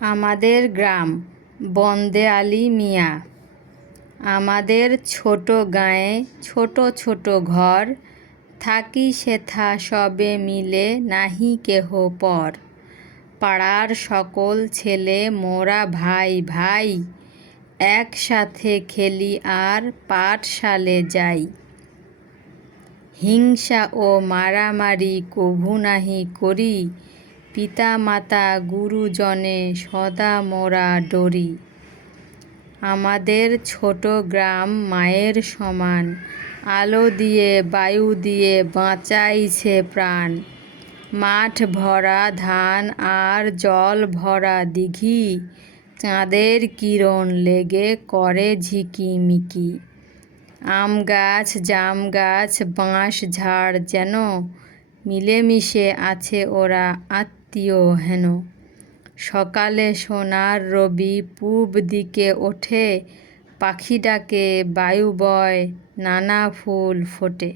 আমাদের গ্রাম বন্দে আলী মিয়া। আমাদের ছোট গাঁয়ে ছোট ছোট ঘর, থাকি সেথা সবে মিলে নাহি কেহ পর। পাড়ার সকল ছেলে মোরা ভাই ভাই, একসাথে খেলি আর পাঠশালে যাই। হিংসা ও মারামারি কভু নাহি করি, পিতা মাতা গুরুজনে সদা মোরা ডরি। আমাদের ছোট গ্রাম মায়ের সমান, আলো দিয়ে বায়ু দিয়ে বাঁচাইছে প্রাণ। মাঠ ভরা ধান আর জল ভরা দিঘি, চাঁদের কিরণ লেগে করে ঝিকিমিকি। আম গাছ জাম গাছ বাঁশ ঝাড় যেন, মিলেমিশে আছে ওরা আত্মীয় হেন। সকালে সোনার রবি পূব দিকে ওঠে, পাখি ডাকে বায়ু বয় নানা ফুল ফোটে।